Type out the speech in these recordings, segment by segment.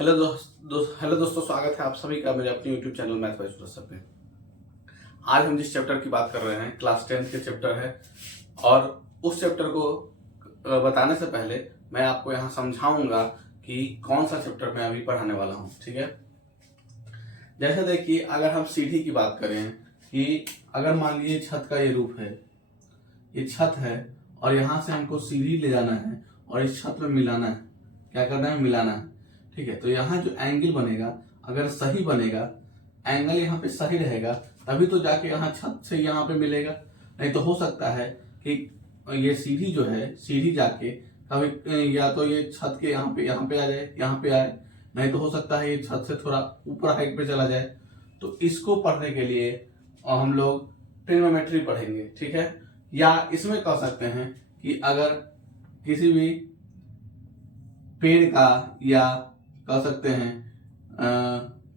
Hello दोस्तों, स्वागत है आप सभी का मेरे अपने यूट्यूब चैनल मैथ बाय सूरज सर पे। आज हम जिस चैप्टर की बात कर रहे हैं क्लास 10th के चैप्टर है, और उस चैप्टर को बताने से पहले मैं आपको यहाँ समझाऊंगा कि कौन सा चैप्टर मैं अभी पढ़ाने वाला हूँ। ठीक है, जैसे देखिए, अगर हम सीढ़ी की बात करें कि अगर मान लीजिए छत का ये रूप है, ये छत है और यहाँ से हमको सीढ़ी ले जाना है और इस छत में मिलाना है। क्या करना है? मिलाना है। ठीक है, तो यहाँ जो एंगल बनेगा, अगर सही बनेगा, एंगल यहाँ पे सही रहेगा, तभी तो जाके यहाँ छत से यहाँ पे मिलेगा। नहीं तो हो सकता है कि ये सीढ़ी जो है, सीढ़ी जाके कभी या तो ये छत के यहाँ पे आ जाए, यहाँ पे आए, नहीं तो हो सकता है ये छत से थोड़ा ऊपर हाइट पे चला जाए। तो इसको पढ़ने के लिए हम लोग ट्रिग्नोमेट्री पढ़ेंगे। ठीक है, या इसमें कह सकते हैं कि अगर किसी भी पेड़ का या कह सकते हैं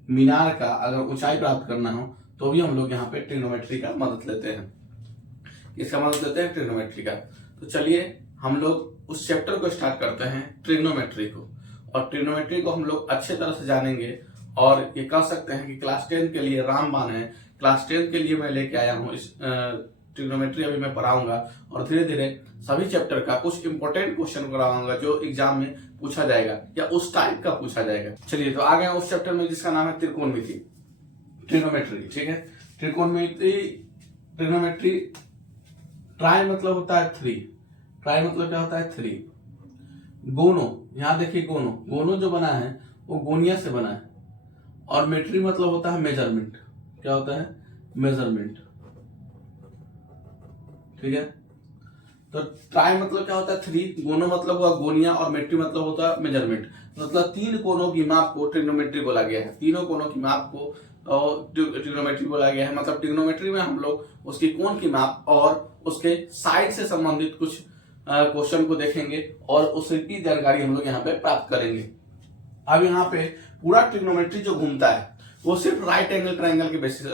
मीनार का अगर ऊंचाई प्राप्त करना हो तो भी हम लोग यहाँ पे ट्रिग्नोमेट्री का मदद लेते हैं। इसका मदद लेते हैं ट्रिग्नोमेट्री का। तो चलिए हम लोग उस चैप्टर को स्टार्ट करते हैं, ट्रिग्नोमेट्री को। और ट्रिग्नोमेट्री को हम लोग अच्छे तरह से जानेंगे और ये कह सकते हैं कि क्लास 10 के लिए रामबाण है। क्लास 10 के लिए मैं लेके आया हूँ इस ट्रिग्नोमेट्री अभी मैं पढ़ाऊंगा, और धीरे धीरे सभी चैप्टर का कुछ इंपॉर्टेंट क्वेश्चन कराऊंगा जो एग्जाम में पूछा जाएगा या उस टाइप का पूछा जाएगा। चलिए, तो आ गए उस चैप्टर में जिसका नाम है त्रिकोणमिति, ट्रिग्नोमेट्री। ठीक है, ट्रिग्नोमेट्री ट्राई मतलब होता है 3। ट्राई मतलब क्या होता है? 3। गोनो, यहां देखिए गोनो जो बना है वो गोनिया से बना है। और मेट्री मतलब होता है मेजरमेंट। क्या होता है? मेजरमेंट। ठीक है, तो ट्राई मतलब क्या होता है? 3। गोनो मतलब हुआ गोनिया और मेट्री मतलब होता है मेजरमेंट। मतलब 3 कोनों की माप को ट्रिग्नोमेट्री बोला गया है। तीनों कोनों की माप को ट्रिग्नोमेट्री बोला गया है। मतलब ट्रिग्नोमेट्री में हम लोग उसकी कोण की माप और उसके साइड से संबंधित कुछ क्वेश्चन को देखेंगे और उसकी जानकारी हम लोग यहाँ पे प्राप्त करेंगे। अब यहाँ पे पूरा ट्रिग्नोमेट्री जो घूमता है वो सिर्फ राइट एंगल ट्रायंगल के बेसिस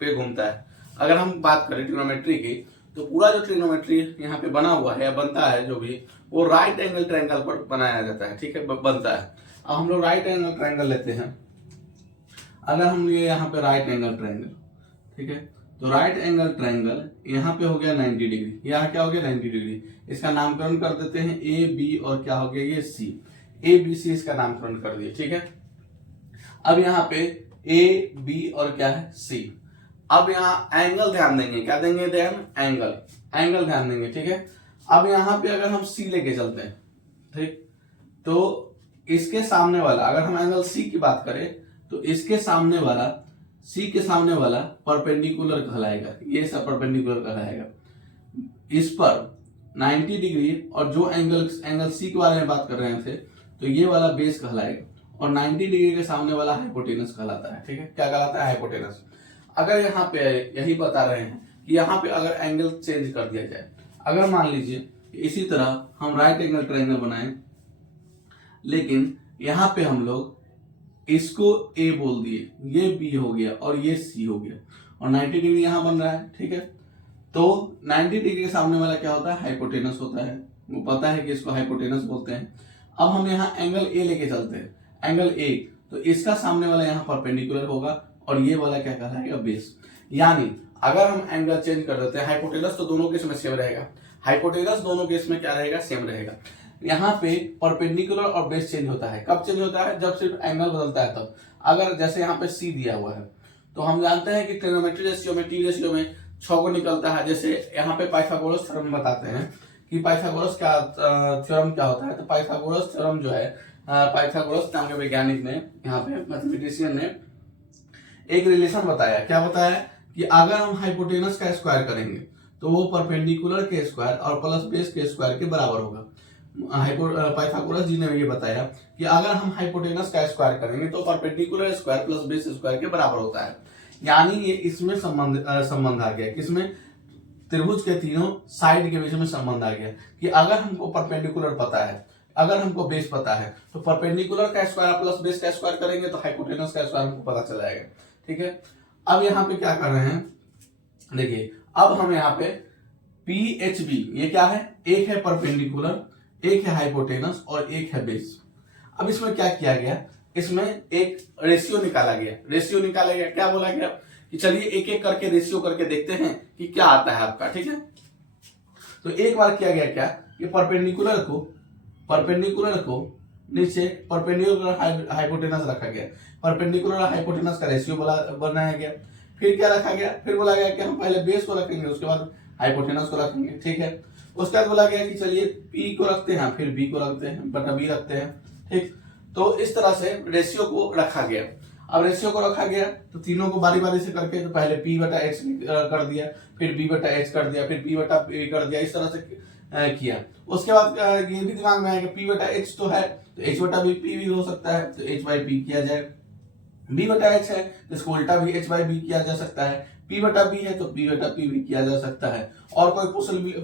पे घूमता है। अगर हम बात करें ट्रिग्नोमेट्री की, तो पूरा जो ट्रिग्नोमेट्री यहाँ पे बना हुआ है या बनता है जो भी, वो राइट एंगल ट्रायंगल पर बनाया जाता है। ठीक है, बनता है। अब हम लोग राइट एंगल ट्रायंगल लेते हैं। अगर हम लिए यहाँ पे राइट एंगल ट्रायंगल, ठीक है, तो राइट एंगल ट्रायंगल यहाँ पे हो गया 90 डिग्री, यहाँ क्या हो गया? 90 डिग्री। इसका नामकरण कर देते हैं ए बी, और क्या हो गया? ये सी। ए बी सी इसका नामकरण कर दिए। ठीक है, अब यहाँ पे ए बी और क्या है? सी। अब यहाँ एंगल ध्यान देंगे। क्या देंगे? एंगल ध्यान देंगे। ठीक है, अब यहाँ पे अगर हम सी लेके चलते हैं, ठीक, तो इसके सामने वाला, अगर हम एंगल सी की बात करें तो इसके सामने वाला, सी के सामने वाला परपेंडिकुलर कहलाएगा। ये सब परपेंडिकुलर कहलाएगा। इस पर 90 डिग्री, और जो एंगल सी के बारे में बात कर रहे थे तो ये वाला बेस कहलाएगा, और 90 डिग्री के सामने वाला हाइपोटेनस कहलाता है। ठीक है, क्या कहलाता है? हाइपोटेनस। अगर यहाँ पे यही बता रहे हैं कि यहाँ पे अगर एंगल चेंज कर दिया जाए, अगर मान लीजिए इसी तरह हम राइट एंगल ट्रायंगल बनाएं, लेकिन यहाँ पे हम लोग इसको ए बोल दिए, ये बी हो गया और ये सी हो गया, और 90 डिग्री यहाँ बन रहा है। ठीक है, तो 90 डिग्री के सामने वाला क्या होता है? हाइपोटेनस होता है। वो पता है कि इसको हाइपोटेनस बोलते हैं। अब हम यहाँ एंगल ए लेके चलते हैं, एंगल ए, तो इसका सामने वाला यहाँ परपेंडिकुलर होगा और ये वाला क्या कहलाएगा? बेस। यानी अगर हम एंगल चेंज कर देते हैं, हाइपोटेनस तो दोनों केस में सेम रहेगा, हाइपोटेनस दोनों केस में क्या रहेगा? सेम रहेगा। यहाँ पे परपेंडिकुलर और बेस चेंज होता है। कब चेंज होता है? जब सिर्फ एंगल बदलता है तब। अगर जैसे यहाँ पे सी दिया हुआ है, तो हम जानते हैं कि ट्रिग्नोमेट्री रेशियो में, टी रेशियो में 6 को निकलता है। जैसे यहाँ पे पाइथागोरस थ्योरम बताते हैं कि पाइथागोरस का थ्योरम क्या होता है। तो पाइथागोरस थ्योरम जो है, पाइथागोरस नाम के वैज्ञानिक ने, यहाँ पे मैथमेटिशियन ने एक रिलेशन बताया। क्या बताया? कि अगर हम हाइपोटेनस का स्क्वायर करेंगे तो वो परपेंडिकुलर के स्क्वायर और प्लस बेस के स्क्वायर के बराबर होगा। पाइथागोरस जी ने ये बताया कि अगर हम हाइपोटेनस का स्क्वायर करेंगे तो perpendicular square plus base square के बराबर होता है। यानी ये इसमें संबंध आ गया। किसमें? त्रिभुज के तीनों साइड के बीच में संबंध आ गया कि अगर हमको परपेंडिकुलर पता है, अगर हमको बेस पता है, तो परपेंडिकुलर का स्क्वायर प्लस बेस का स्क्वायर करेंगे तो हाइपोटेनस का स्क्वायर हमको पता चल जाएगा। ठीक है, अब यहाँ पे क्या कर रहे हैं? देखिए, अब हम यहाँ पे PHB, ये क्या है? एक है परपेंडिकुलर, एक है हाइपोटेनस और एक है बेस। अब इसमें क्या किया गया? इसमें एक रेशियो निकाला गया। क्या बोला गया कि चलिए एक एक करके रेशियो करके देखते हैं कि क्या आता है आपका, ठीक है। तो एक बार किया गया क्या कि परपेंडिकुलर को नीचे परपेंडिकुलर हाइपोटेनस रखा गया, परपेंडिकुलर हाइपोटेनस का रेशियो बनाया गया। फिर क्या रखा गया, फिर बोला गया कि हम पहले बेस को रखेंगे, उसके बाद हाइपोटेनस को रखेंगे, ठीक है। उसके बाद बोला गया कि चलिए पी को रखते हैं, फिर बी को रखते हैं, बटा बी रखते हैं, ठीक। तो इस तरह से रेशियो को रखा गया। अब रेशियो को रखा गया तो तीनों को बारी बारी से करके, तो पहले पी बटा एच कर दिया, फिर बी बटा एच कर दिया, फिर बी बटा पी कर दिया, इस तरह से किया। उसके बाद ये भी दिमाग में आएगा पी बटा एच तो है तो एच बटा बी पी भी हो सकता है, तो एच बाई पी किया जाए। बी बटा एच है तो इसको उल्टा भी एच बाई बी किया जा सकता है। पी बटा बी है तो पी बटा पी भी किया जा सकता है। और कोई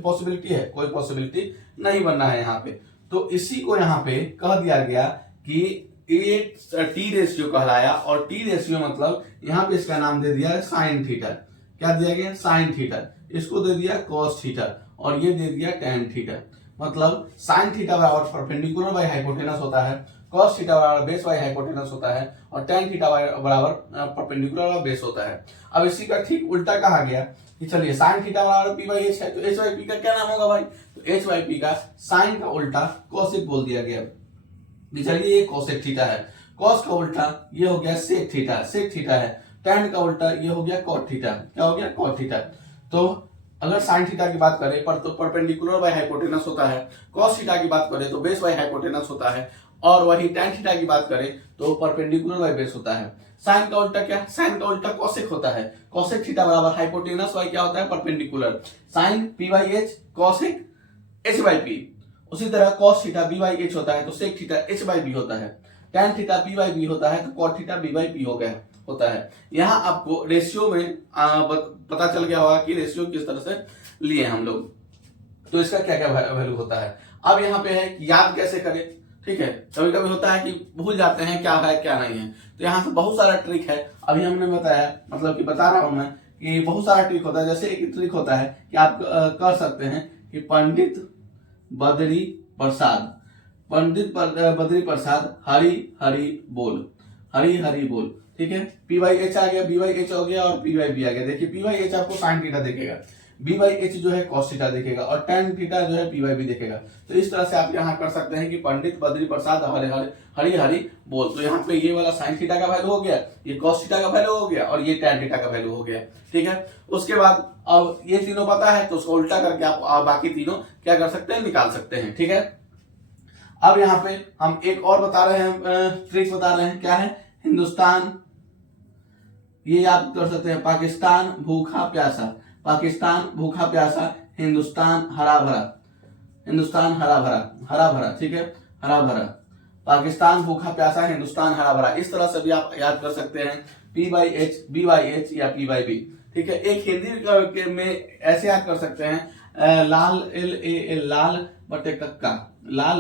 पॉसिबिलिटी है? कोई पॉसिबिलिटी नहीं बनना है यहाँ पे। तो इसी को यहाँ पे कह दिया गया कि ये टी रेशियो कहलाया, और टी रेशियो मतलब यहाँ पे इसका नाम दे दिया साइन थीटा। क्या दिया गया? Sine theta. इसको दे दिया कॉस थीटा, और ये दे दिया टैन थीटा। मतलब साइन थीटा बराबर परपेंडिकुलर बाई हाइपोटेनस होता है, कॉस थीटा बराबर बेस बाई हाइपोटेनस होता है, और टैन थीटा बराबर परपेंडिकुलर बाई बेस होता है। अब इसी का ठीक उल्टा कहा गया कि चलिए साइन थीटा बराबर पी बाई एच है, तो एच बाई पी का क्या नाम होगा भाई? तो एच बाई पी का साइन का उल्टा कॉसिक बोल दिया गया। चलिए ये कोसेक थीटा है, कॉस का उल्टा ये हो गया सेक थीटा है, टैन का उल्टा ये हो गया कॉट थीटा। क्या हो गया? Cot theta. तो अगर साइन थीटा की बात करें पर तो परपेंडिकुलर बाय हाइपोटेनस होता है, कॉस थीटा की बात करें तो बेस बाय हाइपोटेनस होता है, और वही टैन थीटा की बात करें तो परपेंडिकुलर बाय बेस होता है। साइन का उल्टा क्या? साइन का उल्टा कॉसेक होता है, कॉसेक थीटा बराबर हाइपोटेनस बाय क्या होता है? Perpendicular. Sine P by H, cosec H by P. उसी तरह cos theta b by H होता है तो sec theta h by B होता है, tan theta p by B होता है तो cot theta b by P हो गया होता है। यहाँ आपको रेशियो में पता चल गया होगा कि रेशियो किस तरह से लिए हम लोग, तो इसका क्या क्या वैल्यू होता है। अब यहाँ पे है कि याद कैसे करें, ठीक है। कभी कभी होता है कि भूल जाते हैं क्या है क्या नहीं है, तो यहाँ से बहुत सारा ट्रिक है। अभी हमने बताया, मतलब कि बता रहा हूं मैं कि बहुत सारा ट्रिक होता है। जैसे एक ट्रिक होता है कि आप कर सकते हैं कि पंडित बद्री प्रसाद हरी हरी बोल, ठीक है। पी बाई एच आ गया, बी बाई एच हो गया, और पी बाई बी आ गया। देखिए पी बाई एच आपको साइन थीटा देखेगा, बी बाई एच जो है कॉस थीटा देखेगा, और टैन थीटा जो है पी बाई बी देखेगा। तो इस तरह से आप यहाँ कर सकते हैं कि पंडित बद्री प्रसाद हरी हरी बोल। तो यहाँ पे ये वाला साइन थीटा का वैल्यू हो गया, ये कॉस थीटा का वैल्यू हो गया, और ये टैन थीटा का वैल्यू हो गया, ठीक है। उसके बाद अब ये तीनों पता है तो उसको उल्टा करके आप बाकी तीनों क्या कर सकते हैं? निकाल सकते हैं, ठीक है। अब यहाँ पे हम एक और बता रहे हैं, ट्रिक बता रहे हैं। क्या है? हिंदुस्तान, ये याद कर सकते हैं, पाकिस्तान भूखा प्यासा, हिंदुस्तान हरा भरा, ठीक है, हरा भरा। पाकिस्तान भूखा प्यासा, हिंदुस्तान हरा भरा। इस तरह से भी आप याद कर सकते हैं, P by H, B by H या पी बाई बी, ठीक है। एक हिंदी में ऐसे याद कर सकते हैं, लाल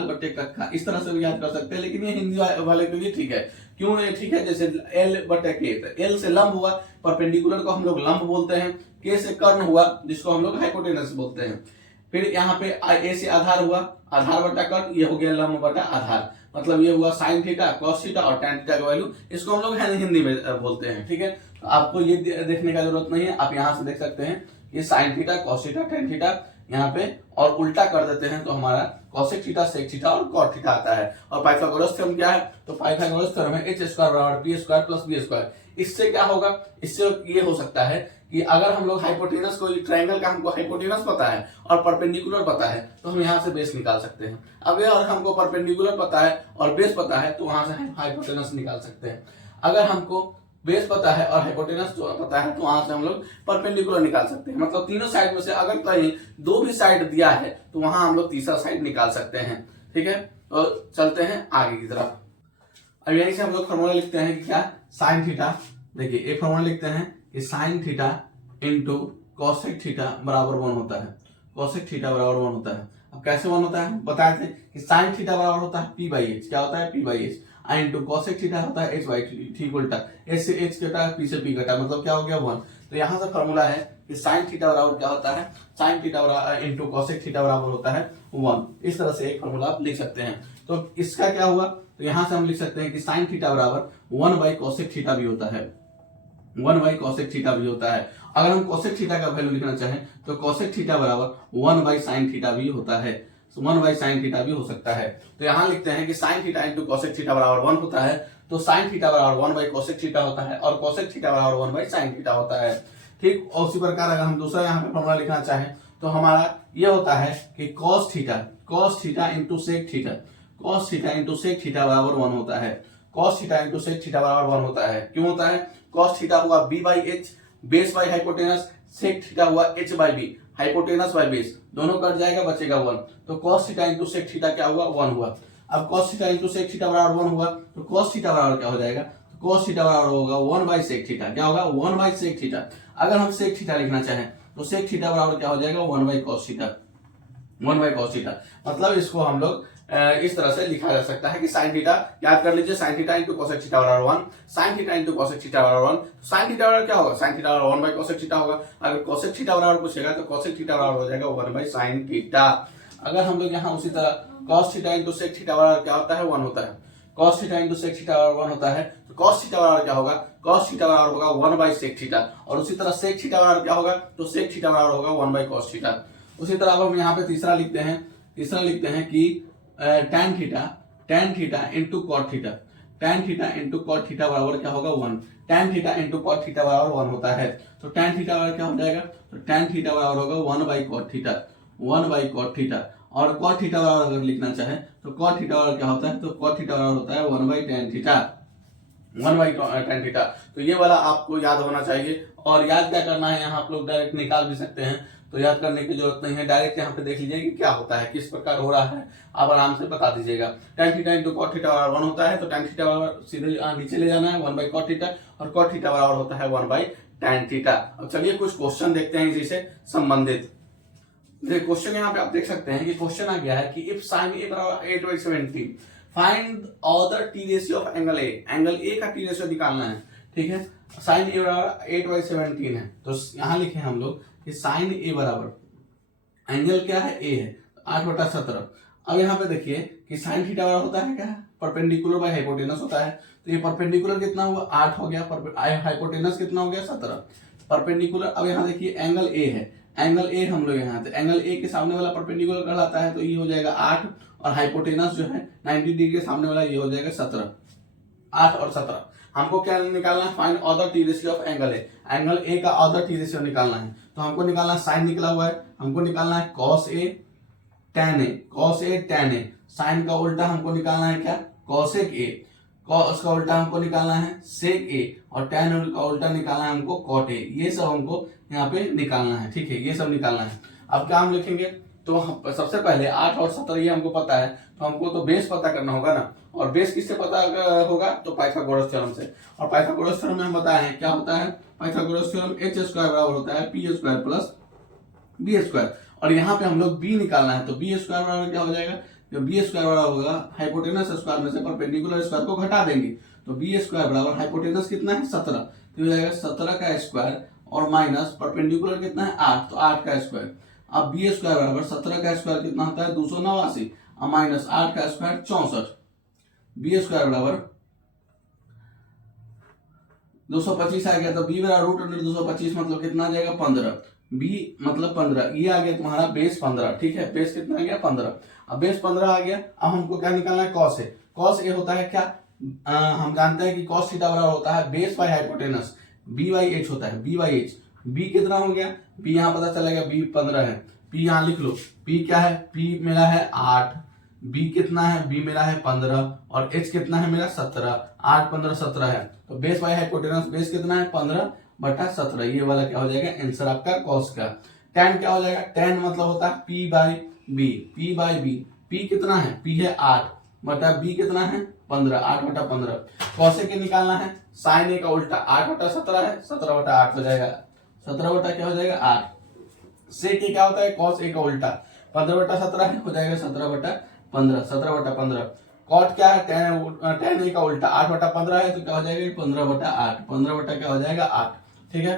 बटे कक्का, इस तरह से भी याद कर सकते हैं। लेकिन ये हिंदी वाले के लिए ठीक है। क्यों ये ठीक है? जैसे एल बटे के, एल से लंब हुआ, परपेंडिकुलर को हम लोग लंब बोलते हैं, के से कर्ण हुआ जिसको हम लोग हाइपोटेनस बोलते हैं। फिर यहाँ पे ए से आधार हुआ, आधार बटा कर्ण, ये हो गया लंब बटा आधार। मतलब ये हुआ साइन थीटा, कॉस थीटा और टैन थीटा का वैल्यू, इसको हम लोग हिंदी में बोलते हैं, ठीक है। तो आपको ये देखने का जरूरत नहीं है, आप यहाँ से देख सकते हैं ये sine theta, cos theta, tan theta यहाँ पे, और उल्टा कर देते हैं तो हमारा कॉसेक थीटा, सेक थीटा और कॉट थीटा आता है। और पाइथागोरस थ्योरम क्या है? तो पाइथागोरस थ्योरम है h स्क्वायर बराबर p square plus b square. इससे क्या होगा? इससे ये हो सकता है कि अगर हम लोग हाइपोटेनस को, ट्रायंगल का हमको हाइपोटेनस पता है और परपेंडिकुलर पता है तो हम यहाँ से बेस निकाल सकते हैं। अगर हमको परपेंडिकुलर पता है और बेस पता है तो वहां से हाइपोटेनस निकाल सकते हैं। अगर हमको बेस पता है और हाइपोटेनस पता है तो वहां से हम लोग परपेंडिकुलर निकाल सकते हैं। मतलब तीनों साइड में से अगर कहीं दो भी साइड दिया है तो वहां हम लोग तीसरा साइड निकाल सकते हैं, ठीक है। तो चलते हैं आगे की तरफ। अब यहीं से हम लोग फॉर्मूला लिखते हैं कि क्या? Sine theta. देखिए एक फॉर्मूला लिखते हैं कि sine theta into cosec theta बराबर 1 होता है, कॉसेक थीटा बराबर 1 होता है। अब कैसे 1 होता है? बताए थे कि साइन थीटा बराबर होता है पी बाई एच। क्या होता है? P by H. Into cosec theta होता है एच बाई, ठीक उल्टा, एच से एच कटा, पी से पी कटा, मतलब क्या हो गया? 1। तो यहाँ से फॉर्मूला है कि साइन थीटा बराबर क्या होता है? साइन थीटा बराबर इंटू कॉसेक थीटा बराबर होता है 1। इस तरह से एक फॉर्मूला आप लिख सकते हैं। तो इसका क्या हुआ? तो यहाँ से हम लिख सकते हैं कि साइन थीटा बराबर 1 बाई कोसेक थीटा भी होता है, 1 बाई कोसेक थीटा भी होता है। अगर हम कोसेक थीटा का वैल्यू लिखना चाहें तो कोसेक थीटा बराबर 1 बाई साइन थीटा भी होता है, 1 बाई साइन थीटा भी हो सकता है। तो यहाँ लिखते हैं कि sine theta into cosec theta बराबर 1 होता है, तो साइन थीटा बराबर 1 बाई कोसेक थीटा होता है और कोसेक थीटा बराबर 1 बाई साइन थीटा होता है। ठीक, और उसी प्रकार अगर हम दूसरा यहाँ पे फॉर्मूला लिखना चाहें तो हमारा ये होता है कि cos theta into sec theta, cos theta into sec theta बराबर 1 होता है, cos theta into sec theta बराबर 1 होता है। क्यों होता है? cos थीटा हुआ b by H, base by hypotenuse, सेक थीटा हुआ h by B, hypotenuse by base, दोनों कट जाएगा, बचेगा 1। तो cos theta into sec theta क्या हुआ? 1 हुआ। अब cos theta into sec theta बराबर 1 हुआ, तो cos थीटा बराबर क्या हो जाएगा? तो cos थीटा बराबर होगा 1 बाई सेक थीटा। क्या होगा? 1 बाई सेक थीटा। अगर हम सेक थीटा लिखना चाहें तो सेक थीटा बराबर क्या हो जाएगा? 1 by cos theta, 1 by cos theta. मतलब इसको हम लोग इस तरह से लिखा जा सकता है कि साइन थीटा, याद कर लीजिए, sine theta into cosec theta बराबर 1, sine theta into cosec theta बराबर 1। साइन थीटा बराबर क्या होगा? साइन थीटा बराबर 1 बाई कोसेक थीटा होगा। अगर कोसेक थीटा बराबर पूछेगा तो कोसेक थीटा बराबर हो जाएगा 1 बाई साइन थीटा। अगर हम लोग यहाँ उसी तरह cos theta into sec theta बराबर क्या होता है? 1 होता है। cos theta into sec theta बराबर 1 होता है, तो cos थीटा बराबर क्या होगा? cos थीटा बराबर होगा 1 बाई सेक थीटा। और उसी तरह सेक थीटा बराबर क्या होगा? तो सेक थीटा बराबर होगा 1 बाई cos थीटा। उसी तरह अब हम यहाँ पे तीसरा लिखते हैं कि tan theta into cot theta, tan theta into cot theta बराबर क्या होगा? 1। tan theta into cot theta बराबर 1 होता है, तो tan थीटा बराबर क्या हो जाएगा? तो tan थीटा बराबर होगा 1 by cot theta, 1 by cot theta. और कॉट थीटा बराबर अगर लिखना चाहे तो कॉट थीटा बराबर क्या होता है? तो कॉट थीटा बराबर होता है 1 by tan theta, 1 by tan theta. तो ये वाला आपको याद होना चाहिए। और याद क्या करना है, यहाँ आप लोग डायरेक्ट निकाल भी सकते हैं, तो याद करने की जरूरत नहीं है, डायरेक्ट यहाँ पे देख लीजिए कि क्या होता है, किस प्रकार हो रहा है, आप आराम से बता दीजिएगा। tan theta into cot theta बराबर 1 होता है, तो tan थीटा बराबर सीधे नीचे ले जाना है 1 बाई कॉट थीटा, और कॉट थीटा बराबर होता है 1 बाई tan थीटा। अब चलिए कुछ क्वेश्चन देखते हैं इसी से संबंधित। क्वेश्चन यहाँ पे आप देख सकते हैं कि क्वेश्चन आ गया है कि इफ साइन ए बराबर 8/17 find other T ratio of angle A, angle A का टी रेशियो निकालना है। ठीक है, साइन ए बराबर 8/17 है, तो यहाँ लिखे हम लोग कि साइन ए बराबर एंगल क्या है? ए है, 8/17। अब यहाँ पे देखिए कि साइन थीटा बराबर होता है क्या? परपेंडिकुलर बाय हाइपोटेनस होता है, तो ये परपेंडिकुलर कितना हुआ? 8 हो गया, हाइपोटेनस कितना हो गया? 17। परपेंडिकुलर, अब यहाँ देखिए एंगल ए है, एंगल ए हम लोग यहाँ, तो एंगल ए के सामने वाला परपेंडिकुलर कहलाता है, तो ये हो जाएगा 8, और हाइपोटेनस जो है 90 डिग्री के सामने वाला, ये हो जाएगा 17। 8 और 17। हमको क्या निकालना है? Find other T ratio of angle A, angle A का अदर टी रेशियो निकालना है। तो हमको निकालना है, साइन निकला हुआ है, हमको निकालना है cos ए tan ए, cos ए tan ए। साइन का उल्टा हमको निकालना है क्या? cosec ए, cos का उल्टा हमको निकालना है sec ए, और tan का उल्टा निकालना है हमको cot ए। ये सब हमको यहाँ पे निकालना है। ठीक है, ये सब निकालना है। अब क्या हम लिखेंगे? तो सबसे पहले 8 और 17 ये हमको पता है, तो हमको तो बेस पता करना होगा ना, और बेस किससे पता होगा? तो पाइथागोरस थ्योरम से। और पाइथागोरस थ्योरम में हम बताए हैं क्या होता है? पाइथागोरस थ्योरम h² बराबर होता है p² प्लस b²। और यहाँ पे हम लोग b निकालना है, तो b² बराबर क्या हो जाएगा? जो b² बराबर होगा हाइपोटेनस स्क्वायर में से परपेंडिकुलर स्क्वायर को घटा देंगे, तो b² बराबर हाइपोटेनस कितना है? 17, तो हो जाएगा 17 का स्क्वायर और माइनस परपेंडिकुलर कितना है? 8, तो 8 का स्क्वायर। अब b² बराबर 17 का स्क्वायर कितना होता है? 289, और माइनस 8 का स्क्वायर 64। b² बराबर 225 आ गया, तो b बराबर रूट अंडर 225 मतलब कितना आ जाएगा? 15। b मतलब 15, ये आ गया तुम्हारा बेस 15। ठीक है, बेस कितना आ गया? 15। अब बेस 15 आ गया, अब हमको क्या निकालना है? cos ए। cos ए होता है क्या? हम जानते हैं कि cos थीटा बराबर होता है base by hypotenuse, b by H होता है, b बाई एच। b कितना हो गया? b यहाँ पता चलेगा, b 15 है, p यहाँ लिख लो, p क्या है? p मेरा है 8, b कितना है? b मेरा है 15, और h कितना है मेरा? 17। 8 15 17 है, तो बेस बाय हाइपोटेनस बेस कितना है? 15/17। ये वाला क्या हो जाएगा? आंसर आपका cos का। tan क्या हो जाएगा? tan मतलब होता है p by b, p by b। p कितना है? p है 8 बटा b कितना है? 15, 8/15। cos के निकालना है, साइन ए का उल्टा 8/17 है, 17/8 हो जाएगा, 17 बटा क्या हो जाएगा? 8। सेक ए क्या होता है? cos ए का उल्टा 15/17 है, हो जाएगा 17/15, 17/15। कॉट क्या है? tan ए का उल्टा 8/15 है, तो क्या हो जाएगा? 15/8, 15 बटा क्या हो जाएगा? 8। ठीक है,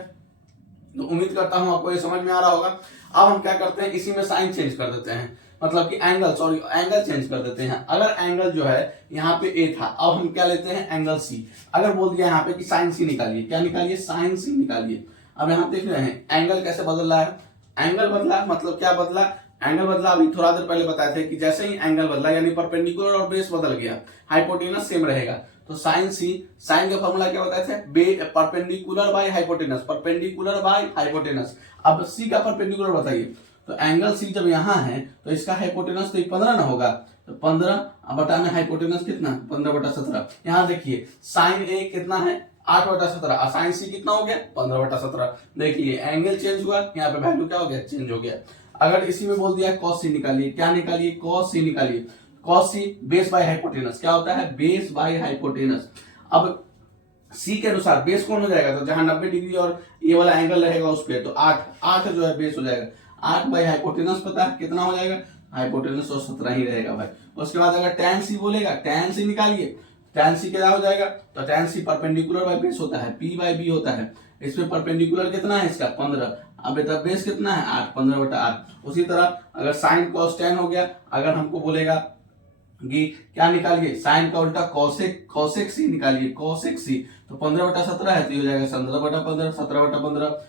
तो उम्मीद करता हूं आपको ये समझ में आ रहा होगा। अब हम क्या करते हैं, इसी में साइन चेंज कर देते हैं। मतलब कि एंगल, सॉरी एंगल चेंज कर देते हैं। अगर एंगल जो है यहाँ पे ए था, अब हम क्या लेते हैं एंगल सी। अगर बोल दिया यहाँ पे कि साइन सी निकालिए, क्या निकालिए साइन सी निकालिए। अब यहाँ देख रहे हैं एंगल कैसे बदल रहा है। एंगल बदला मतलब क्या बदला, एंगल बदला अभी थोड़ा देर पहले बताए थे कि जैसे ही एंगल बदला यानी परपेंडिकुलर और बेस बदल गया, हाइपोटेनस सेम रहेगा। तो साइन सी, साइन का फॉर्मूला क्या बताए थे, perpendicular by hypotenuse, perpendicular by hypotenuse. अब सी का परपेंडिकुलर बताइए, तो एंगल सी जब यहाँ है तो इसका हाइपोटेनस तो 15 ना होगा, तो 15 बटा में हाइपोटेनस कितना 15/17। यहाँ देखिए साइन ए कितना है 8/17, साइन सी कितना हो गया 15/17। देखिए एंगल चेंज हुआ, यहाँ पे वैल्यू क्या हो गया चेंज हो गया। अगर इसी में बोल दिया कॉस सी निकालिए, क्या निकालिए कॉस सी निकालिए। Cos C base by hypotenuse, क्या होता है बेस बाय हाइपोटेनस। अब सी के अनुसार बेस कौन हो जाएगा, तो जहां 90 डिग्री और ये वाला एंगल रहेगा उस पे, तो 8 जो है बेस हो जाएगा। 8 बाय हाइपोटेनस पता है कितना हो जाएगा, हाइपोटेनस तो 17 ही रहेगा भाई। उसके बाद अगर tan सी बोलेगा, tan सी निकालिए, tan सी क्या हो जाएगा, तो tan C perpendicular by base होता है, p बाय b होता है। इसमें परपेंडिकुलर कितना है इसका 15, अब बेटा बेस कितना है 8, 15/8। उसी तरह अगर साइन कॉस tan हो गया, अगर हमको बोलेगा कि क्या निकालिए साइन का उल्टा कॉसेक, कॉसेक सी निकालिए, कॉसेक सी, तो 15/17 है तो ये हो जाएगा 15/15, 17/15।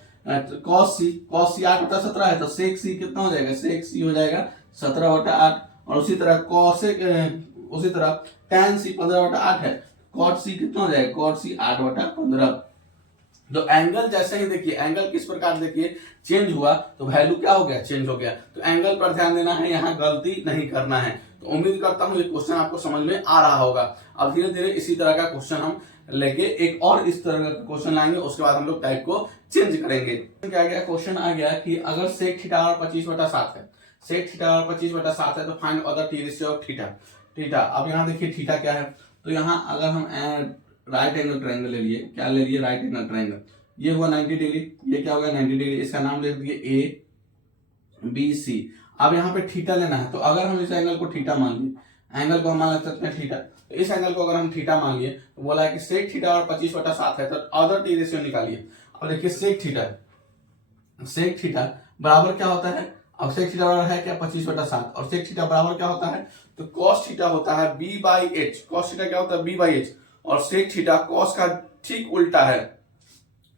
कॉस सी 8/17 है तो सेक सी कितना हो जाएगा, सेक सी हो जाएगा 17/8। और उसी तरह कॉसेक, उसी तरह tan सी 15/8 है, कॉट सी कितना हो जाएगा, कॉट सी 8/15। तो एंगल जैसे ही देखिए एंगल किस प्रकार देखिए चेंज हुआ तो वैल्यू क्या हो गया चेंज हो गया। तो एंगल पर ध्यान देना है, यहाँ गलती नहीं करना है। तो उम्मीद करता हूँ ये क्वेश्चन आपको समझ में आ रहा होगा। अब धीरे धीरे इसी तरह का क्वेश्चन हम लेके एक और इस तरह का क्वेश्चन लाएंगे, उसके बाद हम लोग टाइप को चेंज करेंगे। क्या गया क्वेश्चन आ गया कि अगर सेक थीटा और 25/7 है, सेक थीटा और 25/7 है तो find other T ratio of theta. Theta, अब यहाँ देखिए थीटा क्या है, तो यहाँ अगर हम राइट एंगल ट्रायंगल ले लिए, क्या ले लिए राइट एंगल ट्रायंगल, ये हुआ 90 डिग्री, ये क्या हो गया 90 डिग्री, इसका नाम लिख दिए ए बी सी। अब यहाँ पे थीटा लेना है, तो अगर हम इस एंगल को थीटा मान लिए, एंगल को हम मान सकते हैं थीटा, तो इस एंगल को अगर हम थीटा मान लिए तो बोला है कि सेक थीटा और 25/7 है तो अदर टी रेशियो निकालिए। अब देखिए सेक थीटा बराबर क्या होता है, अब सेक थीटा बराबर है क्या 25/7, और सेक थीटा बराबर क्या होता है, तो कॉस थीटा होता है b/h। कॉस थीटा क्या होता है b/h, और सेक थीटा कॉस का ठीक उल्टा है,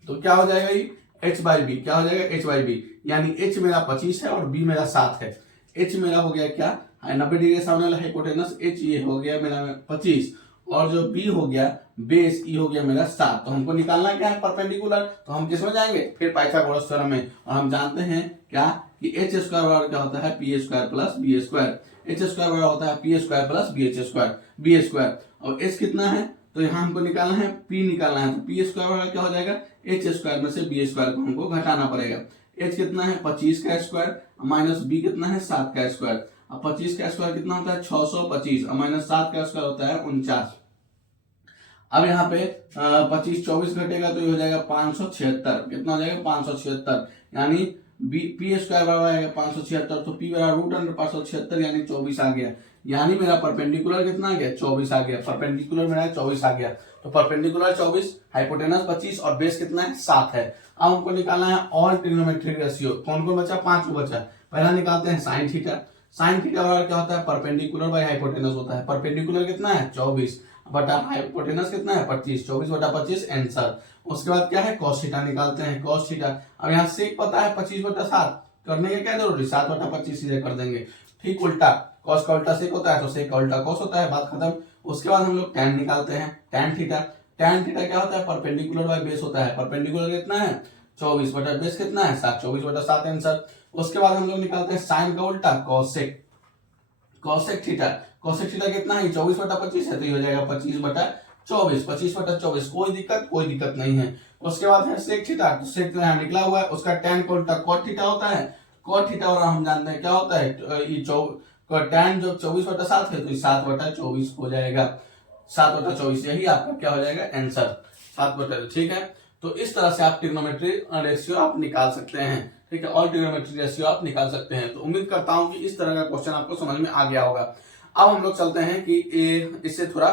तो क्या हो जाएगा ये h/b, क्या हो जाएगा h/b, यानी h मेरा 25 है और b मेरा 7 है। h मेरा हो गया क्या 90 डिग्री सामने वाला हाइपोटेनस, h ये हो गया मेरा 25, और जो b हो गया बेस e हो गया मेरा 7। तो हमको निकालना क्या है परपेंडिकुलर, तो हम किसमें जाएंगे फिर पाइथागोरस थ्योरम में, और हम जानते हैं क्या कि h स्क्वायर बराबर क्या होता है p square plus b square, h square बराबर होता है p square plus b square. और h कितना है, तो यहाँ हमको निकालना है p निकालना है, तो p स्क्वायर बराबर क्या हो जाएगा h स्क्वायर में से b स्क्वायर को हमको घटाना पड़ेगा। h कितना है 25 का स्क्वायर माइनस b कितना है 7 का स्क्वायर। अब 25 का स्क्वायर कितना होता है 625 और माइनस 7 का स्क्वायर होता है 49। अब यहाँ पे 25 24 घटेगा तो ये हो जाएगा 576, कितना हो जाएगा 576, यानी पी स्क्वायर बराबर आएगा 576, तो पी बराबर √576 यानी 24 आ गया, यानी मेरा परपेंडिकुलर कितना आ गया 24 आ गया, परपेंडिकुलर मेरा 24 आ गया। तो परपेंडिकुलर 24, हाइपोटेनस 25 और बेस कितना है 7 है। अब हमको निकालना है ऑल ट्रिग्नोमेट्रिक रेशियो, कौन कौन बचा 5 बचा। पहला निकालते हैं साइन थीटा, साइन थीटा बराबर क्या होता है परपेंडिकुलर बाय हाइपोटेनस होता है, परपेंडिकुलर कितना है 24 बटा हाइपोटेनस कितना है 25, 24/25 आंसर। उसके बाद क्या है कॉस थीटा निकालते हैं, कॉस थीटा, अब यहाँ सेक पता है 25/7, करने के क्या जरूरी 7/25 सीधे कर देंगे, ठीक उल्टा कॉस का उल्टा सेक होता है तो सेक का उल्टा कॉस होता है, बात खत्म। उसके बाद हम लोग टैन निकालते हैं, टैन थीटा, टैन थीटा क्या होता है परपेंडिकुलर बाय बेस होता है, परपेंडिकुलर कितना है 24 बटा बेस कितना है 7, 24/7 आंसर। उसके बाद हम लोग निकालते हैं साइन का उल्टा cosec, cosec theta, cosec theta कितना है 24/25 है तो ये हो जाएगा 25/24, 25/24, कोई दिक्कत नहीं है। उसके बाद है सेक थीटा, तो सेक यहाँ निकला हुआ है, उसका टैन का उल्टा कॉट थीटा होता है, कॉट थीटा और हम जानते हैं क्या होता है ये टैन जो 24/7 है तो ये 7/24 हो जाएगा, 7/24 यही आपका क्या हो जाएगा आंसर 7/, ठीक है। तो इस तरह से आप ट्रिग्नोमेट्री रेशियो आप निकाल सकते हैं, ठीक है, ऑल ट्रिग्नोमेट्री रेशियो आप निकाल सकते हैं। तो उम्मीद करता हूं कि इस तरह का क्वेश्चन आपको समझ में आ गया होगा। अब हम लोग चलते हैं कि इससे थोड़ा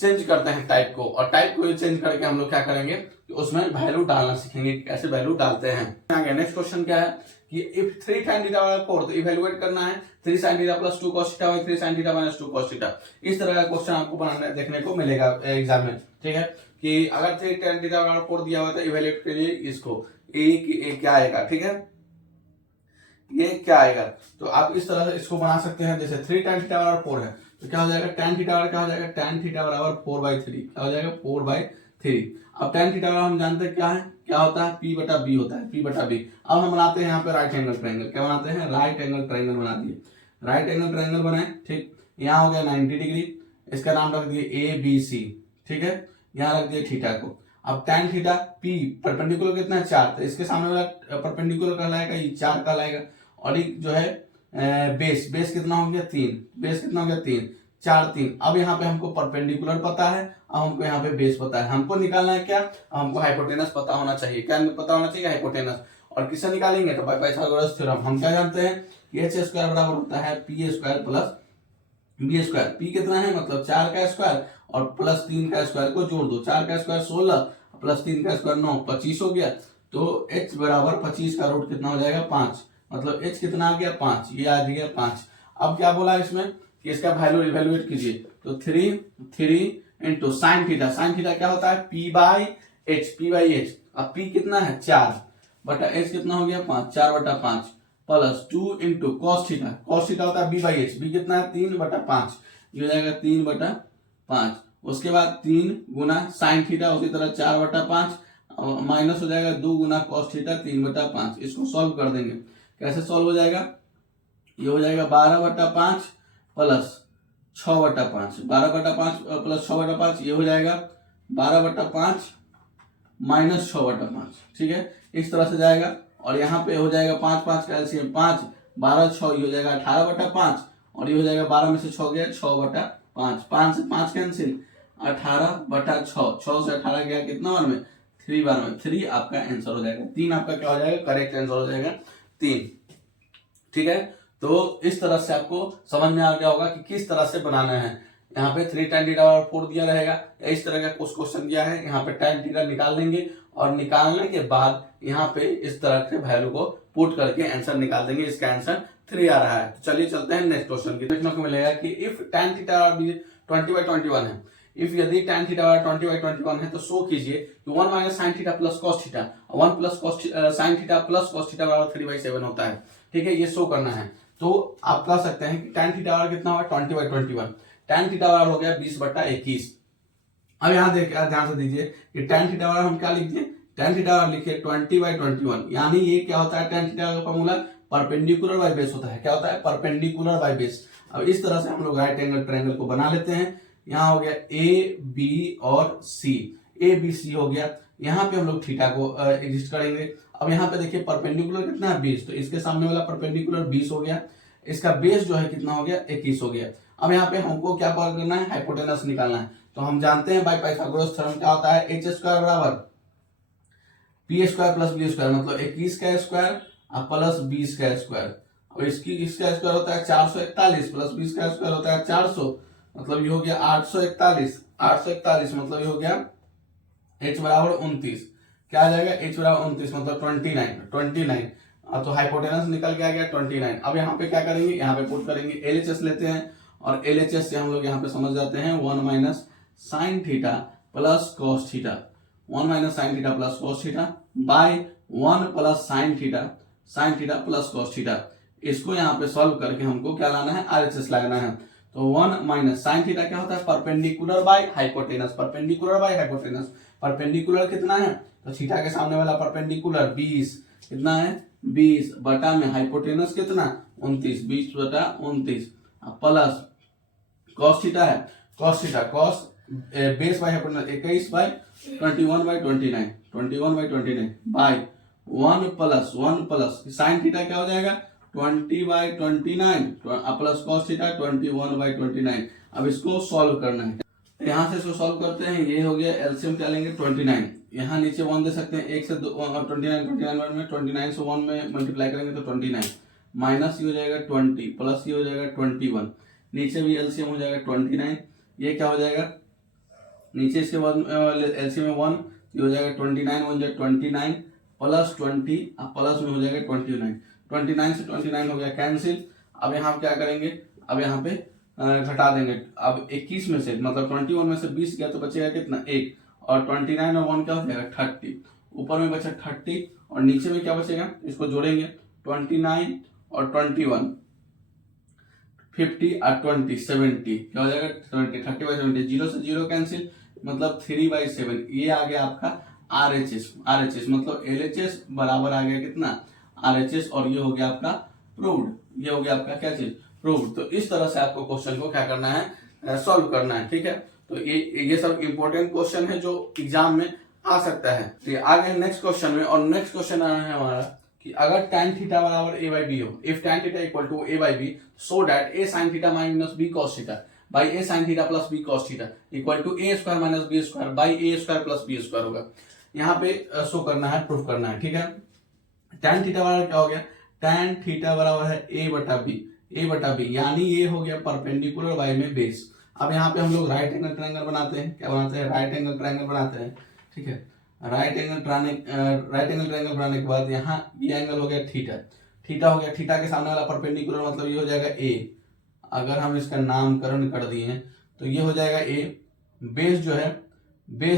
चेंज करते हैं टाइप को, और टाइप को चेंज करके हम लोग क्या करेंगे कि उसमें वैल्यू डालना सीखेंगे, कैसे वैल्यू डालते हैं। आगे नेक्स्ट क्वेश्चन क्या है कि इफ 3 tan थीटा बराबर 4, तो इवेलुएट करना है 3 sin theta plus 2 cos theta by 3 sin theta minus 2 cos theta. इस तरह का क्वेश्चन आपको बनाने देखने को मिलेगा एग्जाम में, ठीक है। कि अगर 3 tan थीटा बराबर 4 दिया हुआ है तो इवेलुएट करिए इसको, ए क्या आएगा, ठीक है, ये क्या आएगा। तो आप इस तरह से इसको बना सकते हैं। जैसे 3 tan थीटा बराबर 4 है तो क्या हो जाएगा, tan थीटा बराबर क्या हो जाएगा, tan थीटा बराबर 4/3, क्या हो जाएगा 4/3। अब tan थीटा बराबर हम जानते हैं क्या है, क्या होता है, p बटा b होता है, p बटा b। अब हम बनाते हैं यहाँ पे राइट एंगल ट्रायंगल, क्या बनाते हैं, राइट एंगल ट्रायंगल बना दिए, राइट एंगल ट्रायंगल बनाए, ठीक। यहाँ हो गया 90 डिग्री, इसका नाम रख दिए ABC, ठीक है, यहाँ रख दिए थीटा को। अब tan थीटा p परपेंडिकुलर कितना है 4, तो इसके सामने वाला परपेंडिकुलर कहलाएगा, ये 4 कहलाएगा। और एक जो है बेस कितना हो गया 3, बेस कितना हो गया 3, 4 3। अब यहाँ पे हमको परपेंडिकुलर पता है, अब हमको यहाँ पे बेस पता है, हमको निकालना है क्या, हमको हाइपोटेनस पता होना चाहिए। क्या पता होना चाहिए, हाइपोटेनस। और किससे निकालेंगे, तो बाय पाइथागोरस थ्योरम। हम क्या जानते हैं, h स्क्वायर बराबर होता है p square plus b square. p कितना है, मतलब 4 का स्क्वायर और प्लस 3 का स्क्वायर को जोड़ दो, 4 का स्क्वायर 16 प्लस 3 का स्क्वायर 9, 25 हो गया। तो h बराबर 25 का रूट कितना हो जाएगा 5, मतलब h कितना आ गया 5, ये आ गया 5। अब क्या बोला इसमें कि इसका वैल्यू इवेलुएट कीजिए, तो 3 into sine theta, sign theta क्या होता है p बाई एच। अब p कितना है 4 बटा h कितना हो गया 5, 4/5 plus 2 into cos theta, cos theta होता है b बाई एच, b कितना है 3/5, ये हो जाएगा 3/5। उसके बाद 3 गुना साइन थीटा, उसी तरह 4/5 माइनस हो जाएगा 2 गुना कॉस थीटा 3/5। इसको सॉल्व कर देंगे, कैसे सॉल्व हो जाएगा, ये हो जाएगा 12/5 प्लस 6/5, 12/5 प्लस 6/5, ये हो जाएगा 12/5 माइनस 6/5, ठीक है, इस तरह से जाएगा। और यहाँ पे हो जाएगा 5 5 का एलसीएम 5, 12 6, ये हो जाएगा 18/5 और ये हो जाएगा 12 में से 6 गया 6/5, 5 से 5 कैंसिल, 18/6, 6 से 18 गया कितना बार में 3 बार में, 3 आपका आंसर हो जाएगा, 3 आपका क्या हो जाएगा, करेक्ट आंसर हो जाएगा 3, ठीक है। तो इस तरह से आपको समझ में आ गया होगा कि किस तरह से बनाना है। यहाँ पे 3 tan थीटा और 4 दिया रहेगा, इस तरह का कुछ क्वेश्चन दिया है, यहाँ पे tan थीटा निकाल लेंगे और निकालने के बाद यहाँ पे इस तरह के वैल्यू को पुट करके आंसर निकाल देंगे। इसका आंसर 3 आ रहा है। तो चलिए चलते हैं नेक्स्ट क्वेश्चन की। देखने को मिलेगा कि इफ tan थीटा 20/21 है, इफ यदि tan थीटा 20/21 है तो शो कीजिए कि 1 minus sine theta plus cos theta, 1 plus sine theta plus cos theta बराबर 3/7 होता है, ठीक है, ये शो करना है। तो आप कह सकते हैं कि tan थीटा बराबर कितना होगा 20/21, tan थीटा बराबर हो गया 20/21। अब यहाँ देखिए ध्यान से दीजिए कि tan थीटा बराबर हम क्या लिख दिए, tan थीटा बराबर लिखिए 20/21, यानी ये क्या होता है, tan थीटा का फॉर्मूला परपेंडिकुलर बाय बेस होता है, क्या होता है, परपेंडिकुलर बाय बेस। अब इस तरह से हम लोग राइट एंगल ट्रायंगल को बना लेते हैं। यहाँ हो गया ए बी और सी, ए बी सी हो गया, यहाँ पे हम लोग थीटा को एग्जिस्ट करेंगे। अब यहाँ पे देखिए परपेंडिकुलर कितना है 20, तो इसके सामने वाला परपेंडिकुलर 20 हो गया, इसका बेस जो है कितना हो गया 21 हो गया। अब यहाँ पे हमको क्या पता करना है, हाइपोटेनस निकालना है। तो हम जानते हैं बाय पाइथागोरस थ्योरम क्या होता है, एच स्क्वायर बराबर P square plus B square, मतलब 21 का स्क्वायर प्लस 20 का स्क्वायर। अब इसका स्क्वायर होता है 441 प्लस 20 का स्क्वायर होता है 400, मतलब ये हो गया 841 मतलब ये हो गया h बराबर 29, क्या आ जाएगा h बराबर 29 मतलब 29। तो हाइपोटेनस निकल के आ गया 29। अब यहाँ पे क्या करेंगे, यहाँ पे पुट करेंगे, LHS लेते हैं और LHS से हम लोग यहाँ पे समझ जाते हैं 1 minus sine theta plus cos theta, 1 minus sine theta plus cos theta by 1 plus sine theta plus cos theta. इसको यहाँ पे सॉल्व करके हमको क्या लाना है, RHS लगाना है। तो 1 माइनस साइन थीटा क्या होता है, परपेंडिकुलर बाय हाइपोटेनस, परपेंडिकुलर कितना है, तो थीटा के सामने वाला परपेंडिकुलर 20 कितना है 20 बटा में हाइपोटेनस कितना 29, 20/29 प्लस कॉस थीटा है, cos base by hypotenuse 21/29 by 1 plus sine theta क्या हो जाएगा 20/29 प्लस कॉस थीटा 21/29। अब इसको सॉल्व करना है, यहाँ से इसको सॉल्व करते हैं, ये हो गया एलसीएम क्या लेंगे 29, यहाँ नीचे 1 दे सकते हैं, 1 से 29 में 29 से 1 में मल्टीप्लाई करेंगे तो 29 माइनस ये हो जाएगा 20 प्लस ये हो जाएगा 21, नीचे भी एलसीएम हो जाएगा 29, ये क्या हो जाएगा नीचे इसके बाद एलसीएम में 1 ये हो जाएगा 29 1 29 प्लस 20 प्लस में हो जाएगा 29, 29 से 29 हो गया कैंसिल। अब यहाँ क्या करेंगे, अब यहाँ पे घटा देंगे। अब 21 में से मतलब 21 में से 20 गया तो बचेगा कितना 1, और 29 और 1 क्या हो जाएगा 30। ऊपर में बचा 30 और नीचे में क्या बचेगा, इसको जोड़ेंगे 29 और 21, 50 और 20 70 क्या हो जाएगा 70, 30/70, 0 से 0 कैंसिल मतलब 3/7। ये आ गया आपका RHS मतलब LHS बराबर आ गया कितना RHS, और ये हो गया आपका प्रूव्ड, ये हो गया आपका क्या चीज प्रूव्ड। तो इस तरह से आपको क्वेश्चन को क्या करना है, सॉल्व करना है, ठीक है। तो ये सब इंपॉर्टेंट क्वेश्चन है जो एग्जाम में आ सकता है। तो ये आ गए नेक्स्ट क्वेश्चन में, और नेक्स्ट क्वेश्चन आना है हमारा कि अगर tan थीटा बराबर a/b हो, if tan theta equal to a/b so that a sin theta minus b cos theta by a sin theta plus b cos theta equal to a square minus b square by a square plus b square होगा। यहाँ पे show करना है, proof करना है, ठीक है। tan theta बराबर क्या हो गया, tan थीटा बराबर है a बटा b यानी ये हो गया परपेंडिकुलर y में बेस। अब यहाँ पे हम लोग राइट एंगल ट्रायंगल बनाते हैं, क्या बनाते हैं, राइट एंगल ट्रायंगल बनाते हैं, ठीक है। राइट एंगल ट्रायंगल बनाने के बाद यहाँ ये एंगल हो गया थीटा हो गया, थीटा के सामने वाला परपेंडिकुलर मतलब ये हो जाएगा a। अगर हम इसका नामकरण कर दिए तो ये हो जाएगा a, बेस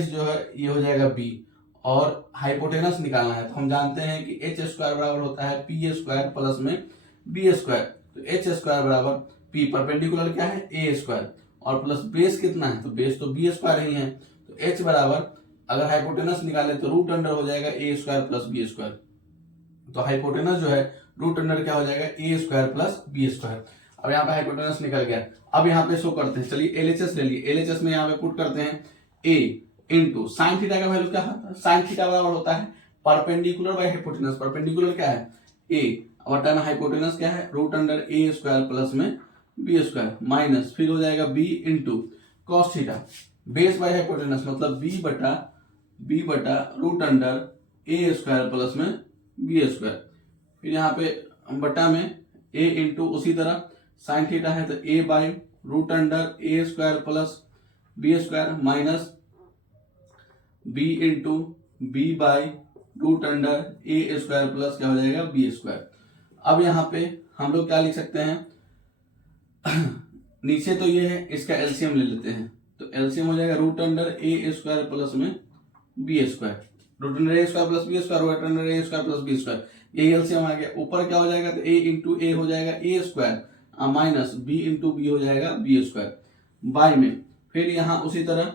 जो है ये हो जाएगा b, और हाइपोटेनस निकालना है तो हम जानते हैं कि h स्क्वायर बराबर होता है p स्क्वायर प्लस में b स्क्वायर। तो h स्क्वायर बराबर p, परपेंडिकुलर क्या है a स्क्वायर, और प्लस बेस कितना है, तो बेस तो b स्क्वायर ही है। तो h बराबर अगर हाइपोटेनस निकाले तो रूट अंडर हो जाएगा a square plus b square. तो हाइपोटेनस जो है रूट अंडर क्या हो जाएगा a square plus b square. अब यहाँ पे हाइपोटेनस निकल गया। अब यहाँ पे शो करते हैं, चलिए LHS ले लिए, LHS में यहाँ पे पुट करते हैं a इंटू साइन थीटा का वैल्यू क्या होता है, साइन थीटा बराबर होता है परपेंडिकुलर बाय हाइपोटेनस। परपेंडिकुलर क्या है a, और टाइम हाइपोटेनस क्या है root under a square plus में b स्क्वायर माइनस फिर हो जाएगा b into cos theta, base by hypotenuse मतलब b बटा root under a square plus में b स्क्वायर। फिर यहाँ पे बटा में a इंटू उसी तरह साइन थीटा है तो a by root under a square plus b square minus b into b by root under a square plus क्या हो जाएगा b स्क्वायर। अब यहाँ पे हम लोग क्या लिख सकते हैं नीचे तो ये है, इसका एलसीएम ले लेते हैं तो एलसीएम हो जाएगा root under a square plus में b square, root under a square plus b square, root under a square plus b square, यही एलसीएम आ गया। ऊपर क्या हो जाएगा तो a इंटू a हो जाएगा a square minus b into b हो जाएगा b स्क्वायर बाय में। फिर यहाँ उसी तरह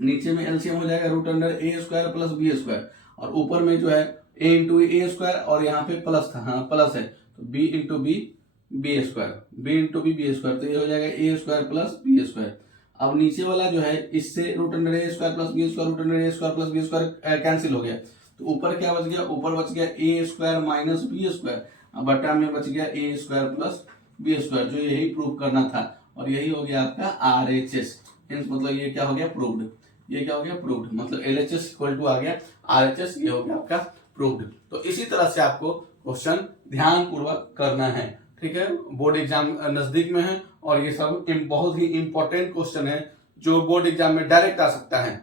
नीचे में एलसीएम हो जाएगा root under a square plus b square, और ऊपर में जो है a इंटू a स्क्वायर और यहाँ पे प्लस था, हाँ प्लस है तो b into b square, b into b square, तो ये हो जाएगा a square plus b square. अब नीचे वाला जो है इससे root under a square plus b square, root under a square plus b square cancel हो गया, तो ऊपर क्या बच गया, ऊपर बच गया a square minus b square, अब बटा में बच गया a square plus b square, जो यही प्रूव करना था, और यही हो गया आपका RHS। मतलब ये क्या हो गया प्रूव्ड, ये क्या हो गया प्रूव्ड, मतलब LHS इक्वल टू आ गया RHS, ये हो गया आपका प्रूव्ड। तो इसी तरह से आपको क्वेश्चन ध्यान पूर्वक करना है, ठीक है। बोर्ड एग्जाम नजदीक में है और ये सब बहुत ही इंपॉर्टेंट क्वेश्चन है जो बोर्ड एग्जाम में डायरेक्ट आ सकता है।